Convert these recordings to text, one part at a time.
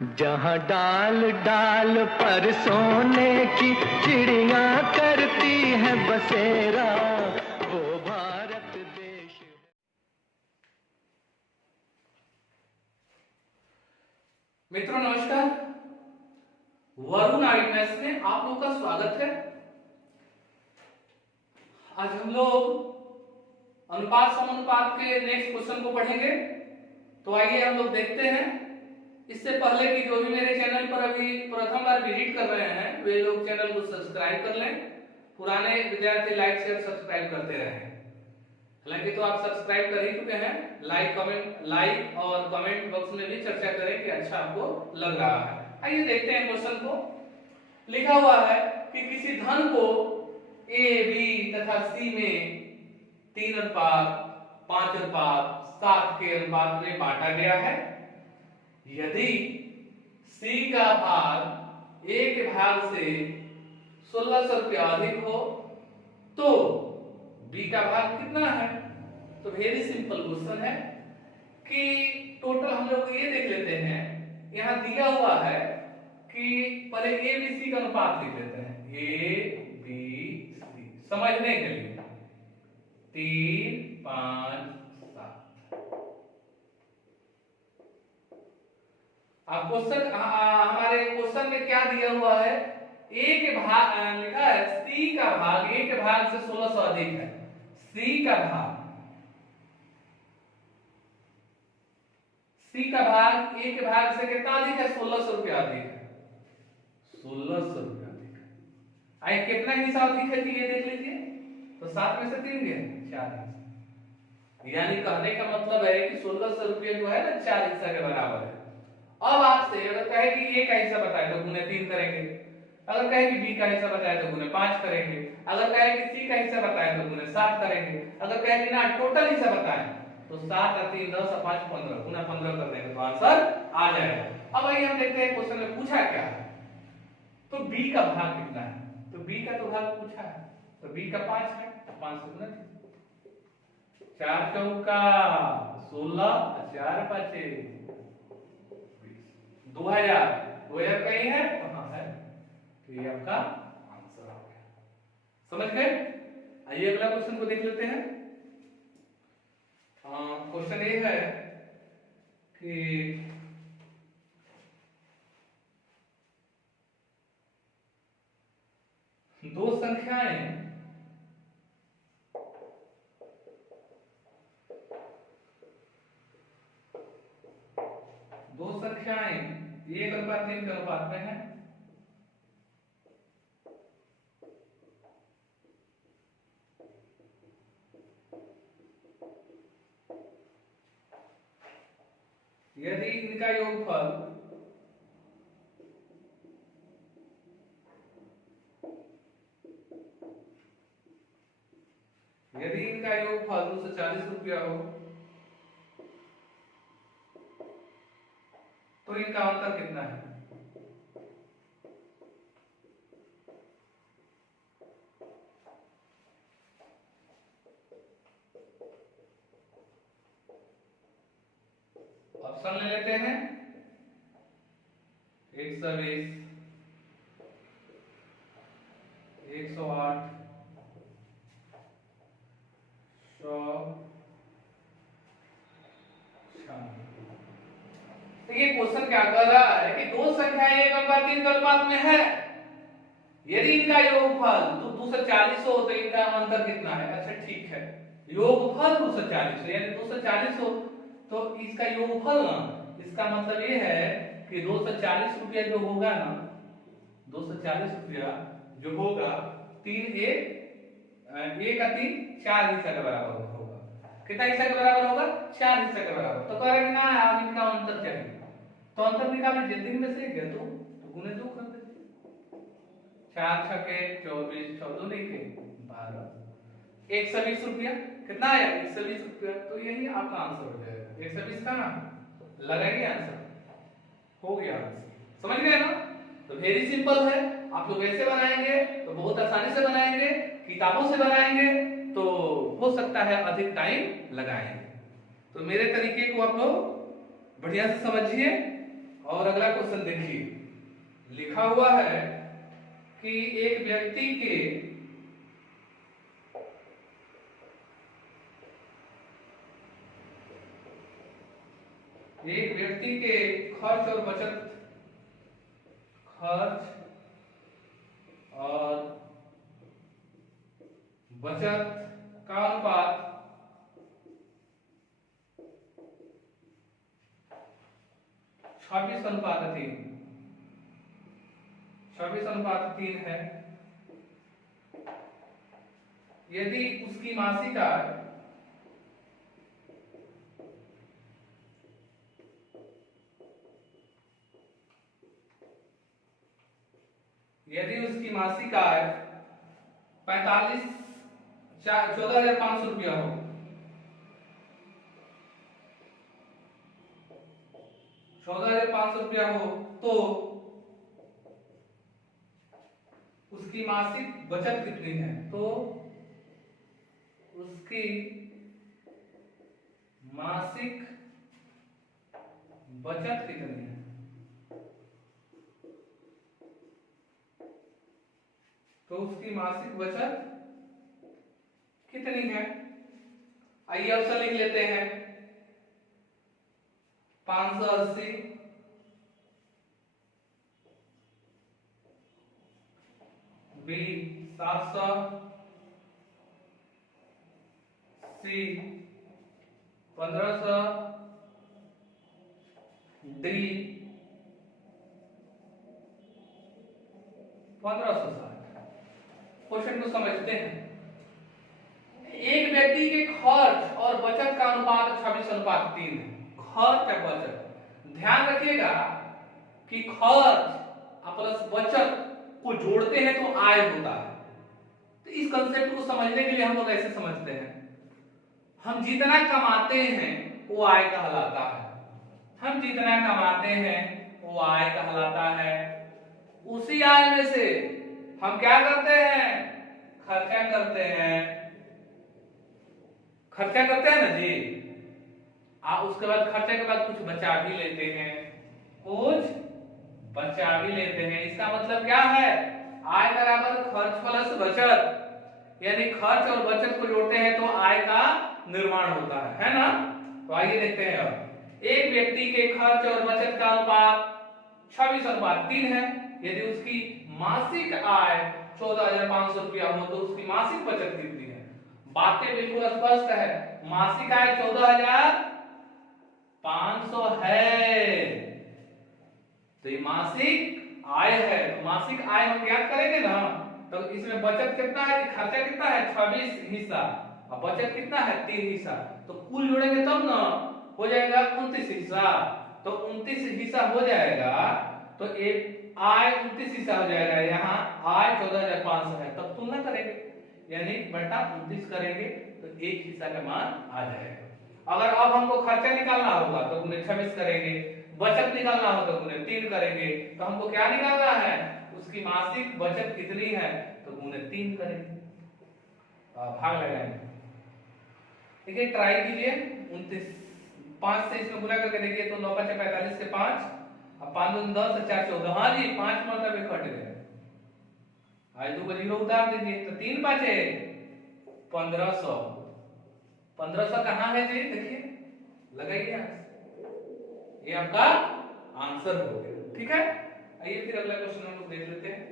जहाँ डाल डाल पर सोने की चिड़िया करती है बसेरा, वो भारत देश है। मित्रों नमस्कार, वरुण आईएमएस में आप लोग का स्वागत है। आज हम लोग अनुपात समानुपात के नेक्स्ट क्वेश्चन को पढ़ेंगे। तो आइए हम लोग देखते हैं। इससे पहले कि जो भी मेरे चैनल पर अभी प्रथम बार विजिट कर रहे हैं वे लोग चैनल को सब्सक्राइब कर लें। पुराने विद्यार्थी लाइक शेयर सब्सक्राइब करते रहें। हालांकि तो आप सब्सक्राइब कर ही चुके हैं। लाइक और कमेंट बॉक्स में भी चर्चा करें कि अच्छा आपको लग रहा है। आइए देखते हैं क्वेश्चन को। लिखा हुआ है कि किसी धन को ए बी तथा सी में 3:5:7 के अनुपात में बांटा गया है। यदि सी का भाग ए के भाग से 1600 रुपया अधिक हो तो बी का भाग कितना है। तो वेरी सिंपल क्वेश्चन है कि टोटल हम लोग ये देख लेते हैं। यहां दिया हुआ है कि पहले ए बी सी का अनुपात लिख लेते हैं। ए बी सी समझने के लिए 3:5:7। अब क्वेश्चन हमारे क्वेश्चन में क्या दिया हुआ है, ए के भाग लिखा है सी का भाग ए के भाग से 1600 अधिक है। सी का भाग ए के भाग से कितना अधिक है, 1600 रुपया अधिक है। 1600 रुपया अधिक है। आइए कितना हिस्सा अधिक है कि ये देख लीजिए। तो 7 में से 3 गए 4 हिस्सा। यानी कहने का मतलब है कि 1600 रुपया जो है ना 4 हिस्सा के बराबर है। अब आपसे अगर कहे कि ए का हिस्सा बताए तो गुने 3 करेंगे। अगर कहे कि बी का हिस्सा बताए तो गुने 5 करेंगे। अगर कहे कि सी का हिस्सा बताए तो गुने 7 करेंगे। अगर कहे कि ना टोटल हिस्सा बताए तो 7 और 3 10 और 5 15 गुना 15 कर देंगे तो आंसर आ जाएगा। अब आइए हम देखते हैं क्वेश्चन में पूछा क्या है। तो बी का भाग कितना है, तो बी का तो भाग पूछा है। तो बी का 5 है, 5 से गुना 4 चौका 16 और 4 5 2000 कहीं है, कहां है। तो ये आपका आंसर आ गया। समझ गए। आइए अगला क्वेश्चन को देख लेते हैं। क्वेश्चन ये है कि दो संख्याएं एक अनुपात 3 के अनुपात में है। यदि इनका योगफल यदि इनका योगफल 240 रुपया हो तो इनका अंतर कितना है। ऑप्शन ले लेते हैं। 120 108 100 देखिए क्वेश्चन क्या कह रहा है कि दो संख्याएं एक अनुपात 3 के अनुपात में है। यदि इनका योगफल तो 240 हो तो इनका अंतर कितना है। अच्छा ठीक है, योगफल 240 हो यानी 240 हो तो इसका योगफल ना, इसका मतलब ये है कि 240 रुपया जो होगा ना, 240 रुपया जो होगा 3 एक का 3 4 हिस्सा के बराबर होगा। कितना हिस्सा के बराबर होगा, 4 हिस्सा के बराबर। तो कह रहे ना अब इनका अंतर चाहिए तो अंतर निकाल लीजिए। 3 में से गया तो गुने 2 कर दीजिए। 4 छके 24 14 लिखे 12 120 रुपया कितना आया 120 रुपया। तो यही आपका आंसर हो जाएगा 120 का ना, लगाइए आंसर हो गया। समझ गए ना। तो वेरी सिंपल है। आप लोग ऐसे बनाएंगे तो बहुत आसानी से बनाएंगे, किताबों से बनाएंगे तो हो सकता है अधिक टाइम लगाएंगे। तो मेरे तरीके को आप लोग बढ़िया से समझिए और अगला क्वेश्चन देखिए, लिखा हुआ है कि एक व्यक्ति के खर्च और बचत का अनुपात 26:3 है। यदि उसकी मासिक आय यदि उसकी मासिक आय 14,500 रुपया हो, 14,500 रुपया हो, तो उसकी मासिक बचत कितनी है? तो उसकी मासिक बचत कितनी है? तो उसकी मासिक बचत कितनी है? आइए ऑप्शन लिख लेते हैं। 580, बी 700, सी 1500, डी 1560। क्वेश्चन को समझते हैं। एक व्यक्ति के खर्च और बचत का अनुपात 26:3 है। खर्च और बचत, ध्यान रखिएगा कि खर्च प्लस बचत को जोड़ते हैं तो आय होता है। तो इस कंसेप्ट को समझने के लिए हम लोग ऐसे समझते हैं, हम जितना कमाते हैं वो आय कहलाता है। हम जितना कमाते हैं वो आय कहलाता है। उसी आय में से हम क्या करते हैं? खर्चा करते हैं। खर्चा करते हैं ना जी। उसके बाद खर्चे के बाद कुछ बचा भी लेते हैं, इसका मतलब क्या है? आय बराबर खर्च प्लस बचत, यानी खर्च और बचत को जोड़ते हैं तो आय का निर्माण होता है ना? तो आइए देखते हैं। अब एक व्यक्ति के खर्च और बचत का अनुपात 26:3 है। यदि उसकी मासिक आय 14,500 रुपया हो तो उसकी मासिक बचत कितनी है? बातें बिल्कुल स्पष्ट है। मासिक आय 14,500 है, तो ये मासिक आय है। तो मासिक आय हम ज्ञात करेंगे ना, तो इसमें बचत कितना है, खर्चा कितना है? 26 हिस्सा, और बचत कितना है? 3 हिस्सा। तो कुल जोड़ेंगे तब ना हो जाएगा 29 हिस्सा। तो 29 हिस्सा हो जाएगा, तो एक आय 29 हिस्सा हो जाएगा। यहाँ आय 14,500 है, तब तुलना करेंगे, यानी बटा 29 करेंगे तो एक हिस्सा का मान आ जाएगा। अगर अब हमको खर्चा निकालना होगा तो गुने 26 करेंगे, बचत निकालना हो तो गुने 3 करेंगे। तो हमको क्या निकालना है? उसकी मासिक बचत कितनी है? तो गुने 3 करेंगे, भाग लगाएंगे। ठीक है, ट्राई कीजिए। 29 5 से इसमें गुना करके देखिए तो 9 5 45 के 5, अब 5 दूनी 10 और 4 14। हाँ जी, 5 मतलब कट गए। आज 2 को 0 उतार दीजिए तो 3 5 है 1500। 1500 कहाँ है जी? देखिए, लगाइए, ये आपका आंसर हो गया। ठीक है, आइए फिर अगला क्वेश्चन हम लोग देख लेते हैं।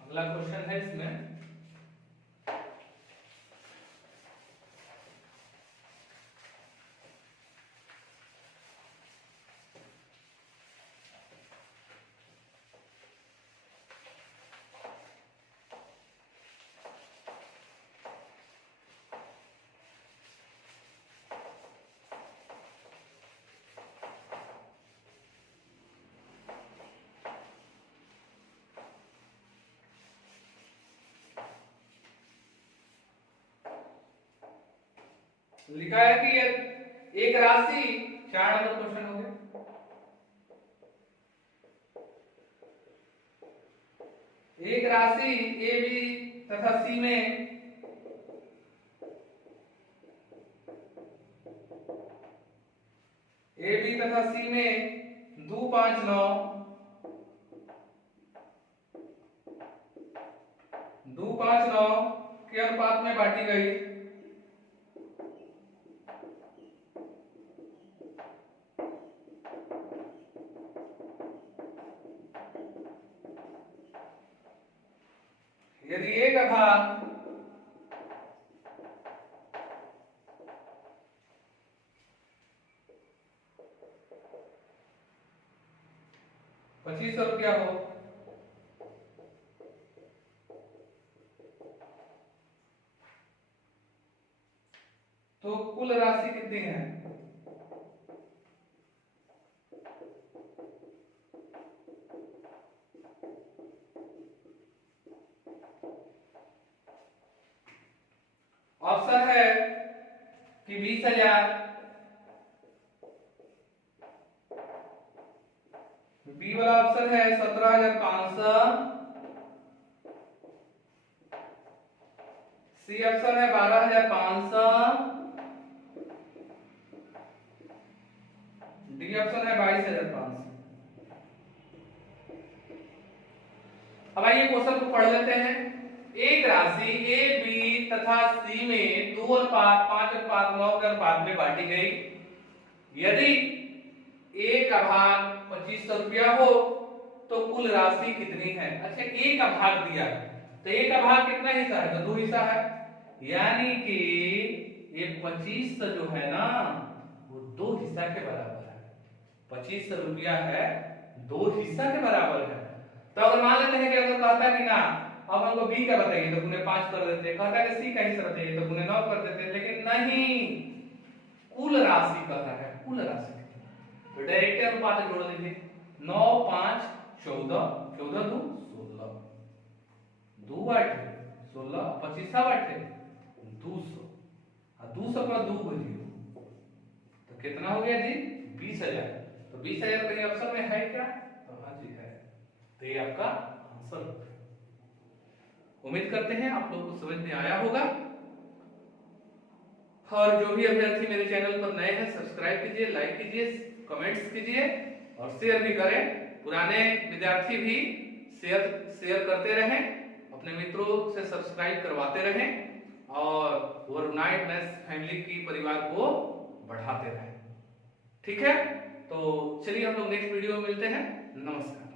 अगला क्वेश्चन है इसमें, लिखा है कि एक राशि 4 नंबर क्वेश्चन हो गया। एक राशि ए बी तथा सी में ए बी तथा सी में 2, 5, 9 2, 5, 9 के अनुपात में बांटी गई। यदि ए का भाग ₹2500 हो तो कुल राशि कितनी है? ऑप्शन है कि 20,000, बी वाला ऑप्शन है 17,500, सी ऑप्शन है 12,500, डी ऑप्शन है 22,500। अब आइए क्वेश्चन को पढ़ लेते हैं। एक राशि ए बी तथा सी में 2 अनुपात 5 अनुपात 9 के अनुपात में बांटी गई। यदि ए का भाग ₹2500 हो तो कुल राशि कितनी है? अच्छा, ए का भाग दिया तो ए का भाग कितना हिस्सा है? तो 2 हिस्सा है, यानी कि ये 2500 जो है ना वो 2 हिस्सा के बराबर है। ₹2500 है 2 हिस्सा के बराबर है। तो अगर मान लेते हैं कि अगर कहता कि ना अब हमको बी का बताइए तो गुने 5 कर देते, कहता कि सी का हिस्सा बताइए तो गुने 9 कर देते, लेकिन नहीं, कुल राशि कहता है, कुल राशि। तो डायरेक्ट अनुपात जोड़ दीजिए, 9, 5, 14, 14 2 16, 2 8 16, 25 8 200, 200 का 2 को 0, तो कितना हो गया जी? 20,000। तो 20,000 कहीं ऑप्शन में है क्या? तो हाँ जी है। तो ये आपका आंसर होगा। उम्मीद करते हैं आप लोगों को समझ में आया होगा। और जो भी अभ्यर्थी मेरे चैनल पर नए हैं सब्सक्राइब कीजिए, लाइक कीजिए, कमेंट्स कीजिए और शेयर भी करें। पुराने विद्यार्थी भी शेयर करते रहें, अपने मित्रों से सब्सक्राइब करवाते रहें और ओवरनाइट मैथ्स फैमिली की परिवार को बढ़ाते रहें। ठीक है, तो चलिए हम लोग नेक्स्ट वीडियो में मिलते हैं। नमस्कार।